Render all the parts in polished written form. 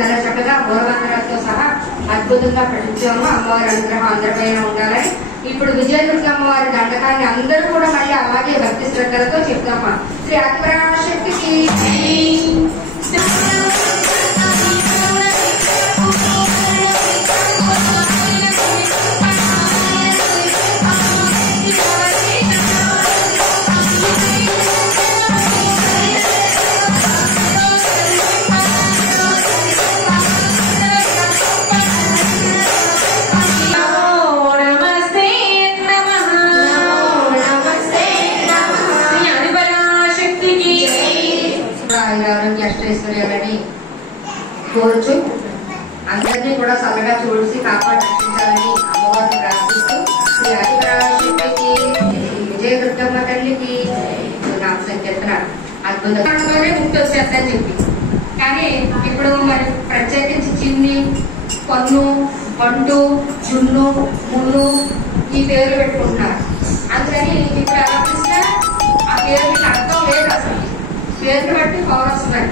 చాలా చక్కగా పూర్వమంత్రాలతో సహా అద్భుతంగా పఠించాము. అమ్మవారి అనుగ్రహం అందరిపైన ఉండాలని. ఇప్పుడు విజయదుర్గ అమ్మవారి దండకాన్ని అందరూ కూడా మళ్ళీ అలాగే భక్తి శ్రద్ధలతో చెప్తామా. శ్రీ ఆదిపరాశక్తికి అష్టైశ్వర్యాలని కోరుచు అందరినీ కూడా చల్లగా చూసి కాపాడి రక్షించాలని అమ్మవారిని ప్రార్థిస్తూ శ్రీ ఆదిపరాశక్తికి విజయదుర్గమ్మ తల్లికి నామ సంకీర్తన అద్భుతంగానే ముక్తొచ్చేద్దని చెప్పి. కానీ ఇప్పుడు మరి ప్రత్యేకించి చిన్ని, పన్ను, పండు, జున్ను, మున్ను ఈ పేర్లు పెట్టుకుంటున్నారు. అందుకని ఇప్పుడు ఎలా చూసినా ఆ పేర్లకి అర్థం లేదు. అసలు పేరుని బట్టి పవర్ వస్తున్నాయి.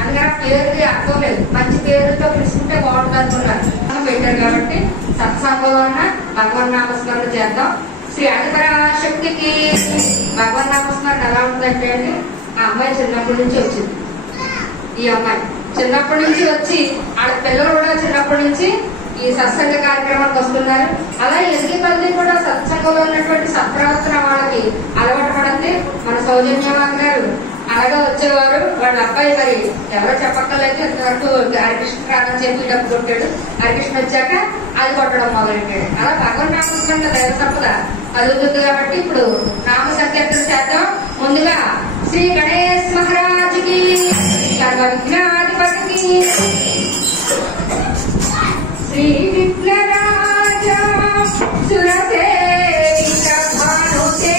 అందుకని ఆ పేరుకి అర్థం లేదు. మంచి పేరుతో పిలుచుకుంటే బాగుంటుంది అనుకున్నారు పెట్టారు. కాబట్టి సత్సంగంలో ఉన్న భగవన్ నామస్మరణ చేద్దాం. శ్రీ ఆదిపరాశక్తికి భగవన్ నామస్మరణ ఎలా ఉందంటే అండి, ఆ అమ్మాయి చిన్నప్పటి నుంచి వచ్చింది. ఈ అమ్మాయి చిన్నప్పటి నుంచి వచ్చి ఆడ పిల్లలు కూడా చిన్నప్పటి నుంచి ఈ సత్సంగ కార్యక్రమానికి వస్తున్నారు. అలా ఎదిగి కొద్ది కూడా సత్సంగంలో ఉన్నటువంటి సత్ప్రవర్తన వాళ్ళకి అలవాటు పడింది. మన సౌజన్యవాన్ గారు అలాగా వచ్చేవారు. వాళ్ళ అబ్బాయి మరి ఎవరో చెప్పక్కర్లేదు, ఎంతవరకు హరికృష్ణ ప్రాణం చెప్పి డబ్బు కొట్టాడు. హరికృష్ణ వచ్చాక అది కొట్టడం మొదలెట్టాడు. అలా భగవన్ నామస్మరణ దైవ సంపద కలుగుతుంది. కాబట్టి ఇప్పుడు నామ సంకీర్తన చేద్దాం. ముందుగా శ్రీ గణేష్ మహారాజుకి, సర్వ విఘ్నాధిపతికి, శ్రీ విఘ్నరాజ సురసేవిత భానుతే